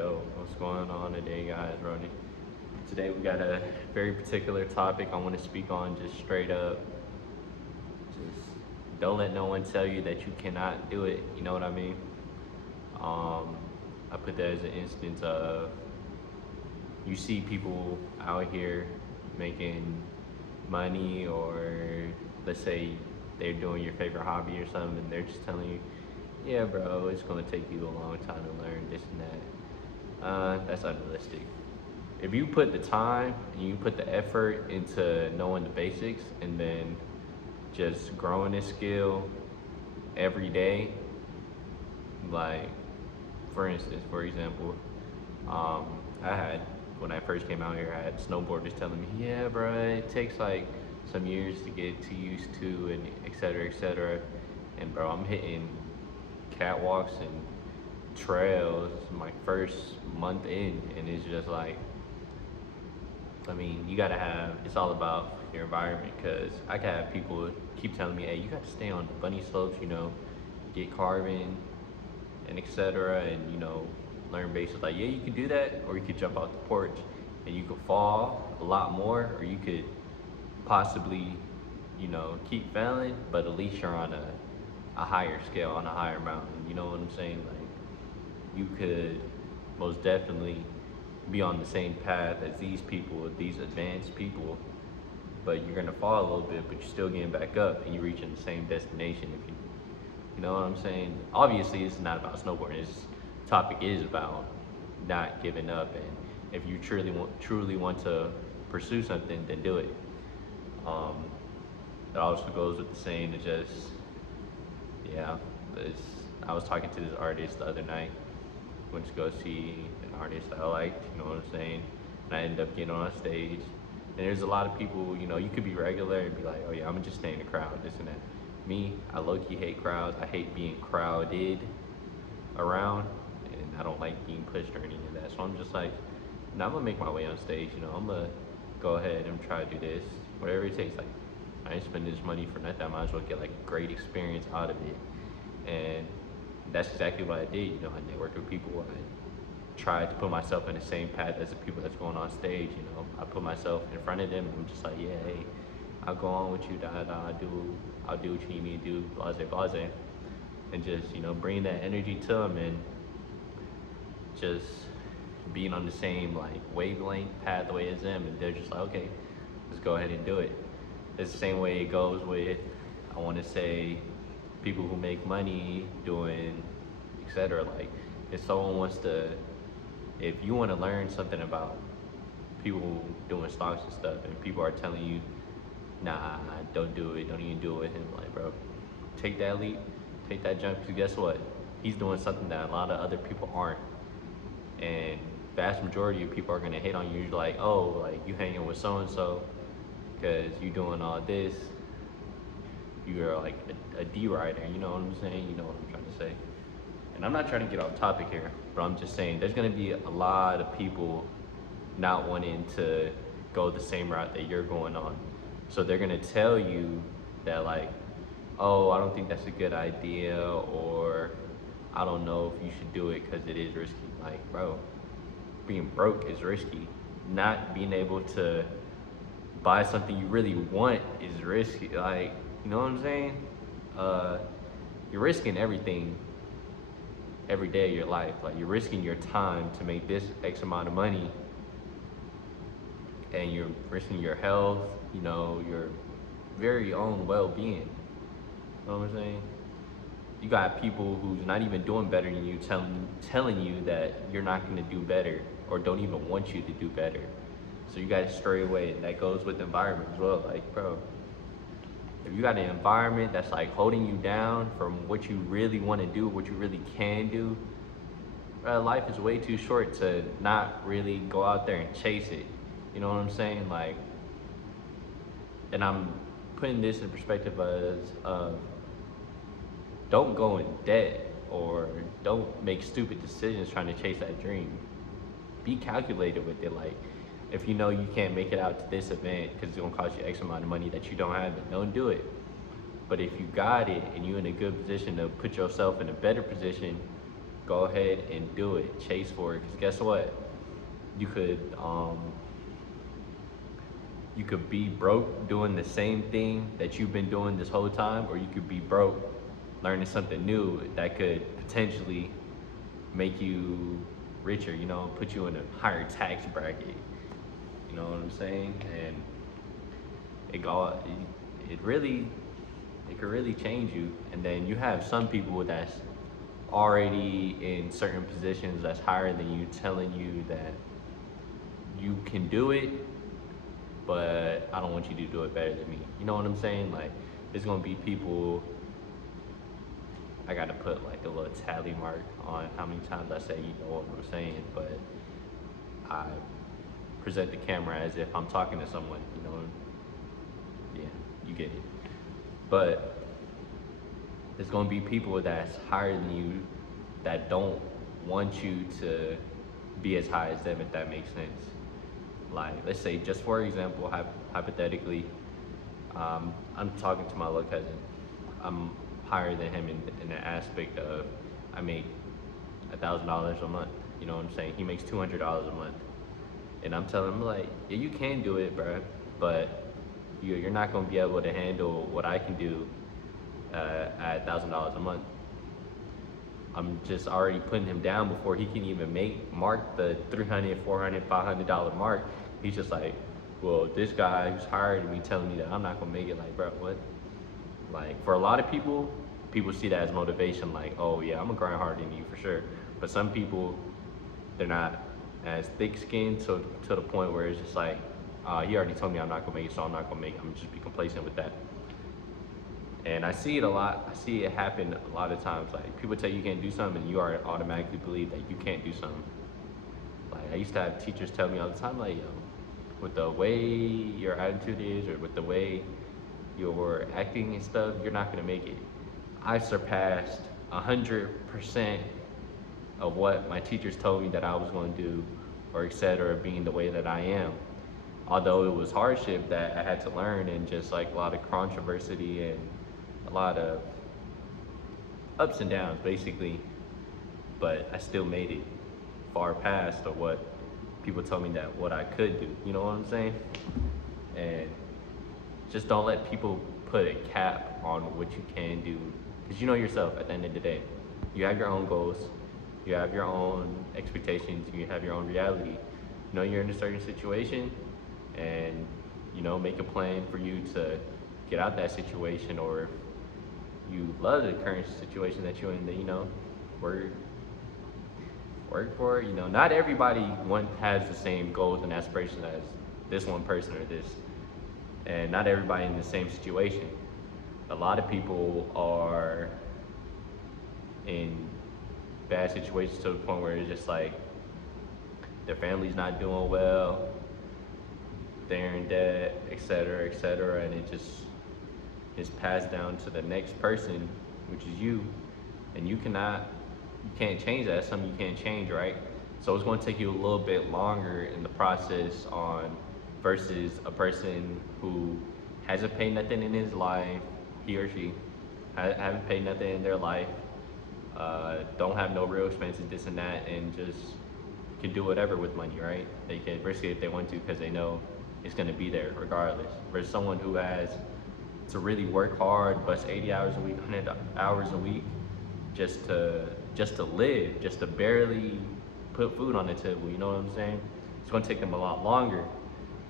Yo, what's going on today, guys? Ronnie. Today we got a very particular topic I want to speak on. Just straight up, just don't let no one tell you that you cannot do it. You know what I mean? Um, I put that as an instance of you see people out here making money, or let's say they're doing your favorite hobby or something, and they're just telling you, yeah, bro, it's gonna take you a long time to learn this and that. That's unrealistic. If you put the time and you put the effort into knowing the basics and then just growing this skill every day, like for instance, for example, um, I had when I first came out here, I had snowboarders telling me, yeah, bro, it takes like some years to get too used to, and et cetera, et cetera. And bro, I'm hitting catwalks and trails my first month in, and it's just like, I mean, you gotta have, it's all about your environment, because I can have people keep telling me, hey, you gotta stay on bunny slopes, get carving and etc. And learn basics. Like, yeah, you can do that, or you could jump out the porch and you could fall a lot more, or you could possibly, keep failing, but at least you're on a higher scale, on a higher mountain. You know what I'm saying? Like, you could most definitely be on the same path as these people, these advanced people, but you're gonna fall a little bit, but you're still getting back up and you're reaching the same destination. If you know what I'm saying? Obviously, it's not about snowboarding. This topic is about not giving up, and if you truly want to pursue something, then do it. Um, it also goes with the saying to just, yeah. It's, I was talking to this artist the other night. Went to go see an artist I liked. You know what I'm saying? And I ended up getting on stage. And there's a lot of people. You could be regular and be like, oh yeah, I'm gonna just stay in the crowd, this and that. Me, I low-key hate crowds. I hate being crowded around, and I don't like being pushed or any of that. So I'm just like, now I'm gonna make my way on stage. I'm gonna go ahead and try to do this, whatever it takes. Like, I ain't spending this money for nothing. I might as well get like a great experience out of it. And that's exactly what I did. I networked with people. I tried to put myself in the same path as the people that's going on stage. I put myself in front of them, and I'm just like, yeah, hey, I'll go on with you, da da. I'll do what you need me to do, blase blase, and just bring that energy to them, and just being on the same like wavelength pathway as them, and they're just like, okay, let's go ahead and do it. It's the same way it goes with, I want to say, people who make money doing etc. Like, if someone wants to, if you want to learn something about people doing stocks and stuff, and people are telling you, nah, don't do it, don't even do it with him, like, bro, take that leap, take that jump, because guess what? He's doing something that a lot of other people aren't. And vast majority of people are gonna hate on you, like, oh, like, you hanging with so and so because you doing all this. You're like a D rider, you know what I'm saying? You know what I'm trying to say. And I'm not trying to get off topic here, but I'm just saying there's gonna be a lot of people not wanting to go the same route that you're going on. So they're gonna tell you that, like, oh, I don't think that's a good idea, or I don't know if you should do it because it is risky. Like, bro, being broke is risky. Not being able to buy something you really want is risky. Like, you know what I'm saying? Uh, you're risking everything every day of your life. Like, you're risking your time to make this X amount of money, and you're risking your health, your very own well-being. You know what I'm saying? You got people who's not even doing better than you telling you that you're not going to do better, or don't even want you to do better. So you got to stray away, and that goes with the environment as well. Like, bro, if you got an environment that's like holding you down from what you really want to do, what you really can do, life is way too short to not really go out there and chase it. You know what I'm saying? Like, and I'm putting this in perspective as don't go in debt, or don't make stupid decisions trying to chase that dream. Be calculated with it. Like, if you know you can't make it out to this event because it's gonna cost you X amount of money that you don't have, then don't do it. But if you got it and you're in a good position to put yourself in a better position, go ahead and do it. Chase for it. Because guess what? You could you could be broke doing the same thing that you've been doing this whole time, or you could be broke learning something new that could potentially make you richer, put you in a higher tax bracket. You know what I'm saying? And it go it really it could really change you. And then you have some people that's already in certain positions that's higher than you telling you that you can do it, but I don't want you to do it better than me. You know what I'm saying? Like, there's gonna be people. I gotta put like a little tally mark on how many times I say you know what I'm saying, but I present the camera as if I'm talking to someone. Yeah, you get it. But there's gonna be people that's higher than you that don't want you to be as high as them, if that makes sense. Like, let's say, just for example, hypothetically, I'm talking to my little cousin. I'm higher than him in the aspect of I make $1,000 a month. You know what I'm saying? He makes $200 a month, and I'm telling him like, yeah, you can do it, bro, but you're not gonna be able to handle what I can do at $1,000 a month. I'm just already putting him down before he can even mark the $300, $400, $500 mark. He's just like, well, this guy who's hired me telling me that I'm not gonna make it. Like, bro, what? Like, for a lot of people see that as motivation. Like, oh yeah, I'm gonna grind harder than you for sure. But some people, they're not as thick-skinned to the point where it's just like, he already told me I'm not gonna make it, so I'm not gonna make it. I'm just be complacent with that. And I see it a lot. I see it happen a lot of times. Like, people tell you can't do something, and you automatically believe that you can't do something. Like, I used to have teachers tell me all the time, like, yo, with the way your attitude is, or with the way you're acting and stuff, you're not gonna make it. I surpassed 100% of what my teachers told me that I was going to do, or etc., being the way that I am. Although it was hardship that I had to learn, and just like a lot of controversy and a lot of ups and downs, basically. But I still made it far past of what people told me that what I could do. You know what I'm saying? And just don't let people put a cap on what you can do, because you know yourself. At the end of the day, you have your own goals, you have your own expectations, you have your own reality. You're in a certain situation, and make a plan for you to get out that situation. Or if you love the current situation that you're in, then work for it. Not everybody has the same goals and aspirations as this one person or this, and not everybody in the same situation. A lot of people are in bad situations to the point where it's just like their family's not doing well, they're in debt, etc., and it just is passed down to the next person, which is you, and you can't change that. That's something you can't change, right? So it's going to take you a little bit longer in the process versus a person who hasn't paid nothing in his life, he or she haven't paid nothing in their life, don't have no real expenses, this and that, and just can do whatever with money, right? They can risk it if they want to, because they know it's going to be there regardless. Versus someone who has to really work hard, bust 80 hours a week, 100 hours a week, just to live, just to barely put food on the table. You know what I'm saying? It's going to take them a lot longer,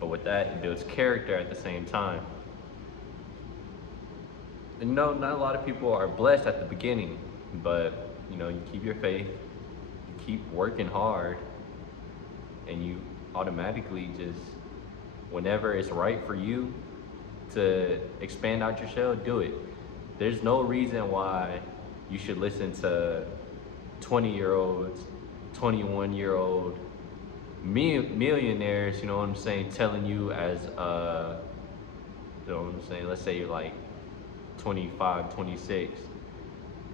but with that, it builds character at the same time. And not a lot of people are blessed at the beginning, but you keep your faith, you keep working hard, and you automatically just, whenever it's right for you to expand out your shell, do it. There's no reason why you should listen to 20-year-olds, 21-year-old millionaires, you know what I'm saying, telling you as you know what I'm saying, let's say you're like 25, 26.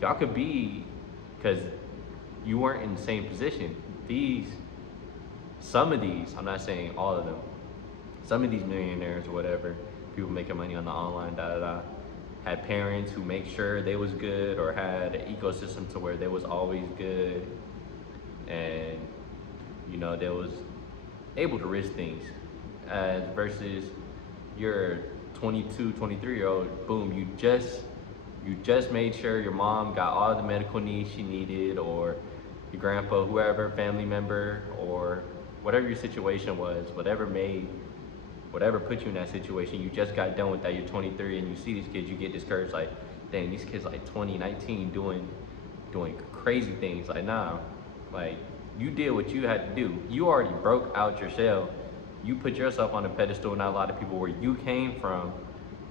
Y'all could be, because you weren't in the same position. Some of these, I'm not saying all of them, some of these millionaires or whatever, people making money on the online, had parents who make sure they was good or had an ecosystem to where they was always good, and they was able to risk things, versus your 22, 23 year old, boom, you just made sure your mom got all the medical needs she needed, or your grandpa, whoever, family member, or whatever your situation was, whatever put you in that situation. You just got done with that. You're 23, and you see these kids, you get discouraged. Like, dang, these kids like 20, 19, doing crazy things. Like, nah, like you did what you had to do. You already broke out your shell. You put yourself on a pedestal. Not a lot of people where you came from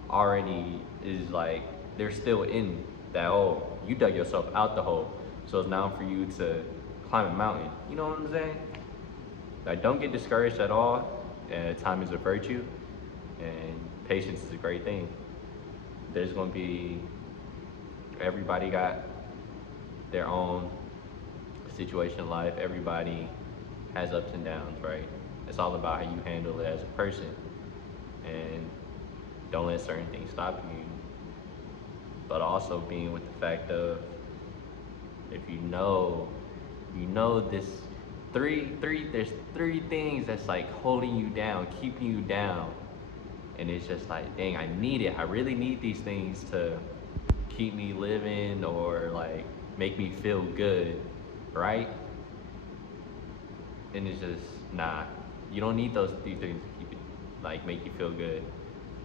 already is like they're still in that hole. You dug yourself out the hole, so it's now for you to climb a mountain. You know what I'm saying? Like, don't get discouraged at all. Time is a virtue, and patience is a great thing. There's gonna be Everybody got their own situation in life. Everybody has ups and downs, right? It's all about how you handle it as a person, and don't let certain things stop you. But also being with the fact of, if this there's three things that's like holding you down, keeping you down, and it's just like, dang, I need it. I really need these things to keep me living or like make me feel good, right? And it's just, nah, you don't need those three things to keep it, like, make you feel good.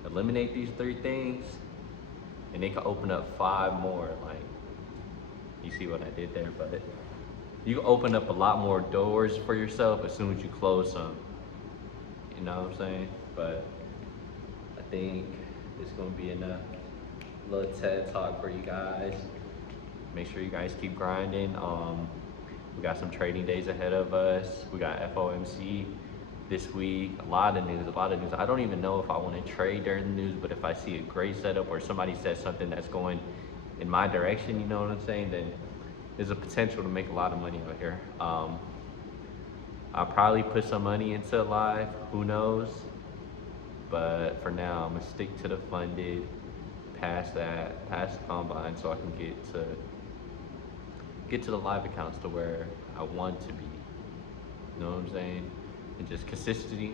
Eliminate these three things, and they can open up five more. Like, you see what I did there, but you can open up a lot more doors for yourself as soon as you close some. You know what I'm saying? But I think it's gonna be enough little TED talk for you guys. Make sure you guys keep grinding. We got some trading days ahead of us. We got FOMC this week. A lot of news. I don't even know if I want to trade during the news, but if I see a great setup or somebody says something that's going in my direction, you know what I'm saying, then there's a potential to make a lot of money out here. I'll probably put some money into live, who knows? But for now, I'm gonna stick to the funded, past the combine, so I can get to the live accounts to where I want to be. You know what I'm saying? And just consistency,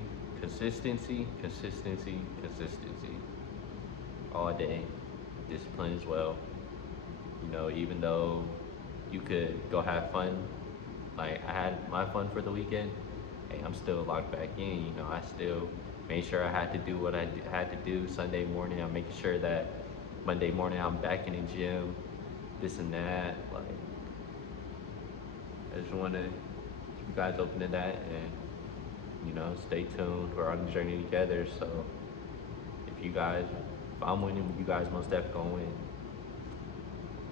all day. Discipline as well. Even though you could go have fun, like I had my fun for the weekend, hey, I'm still locked back in. I still made sure I had to do what I had to do Sunday morning. I'm making sure that Monday morning I'm back in the gym, this and that. Like, I just want to keep you guys open to that, and stay tuned. We're on the journey together. So if I'm winning, you guys most definitely gonna win.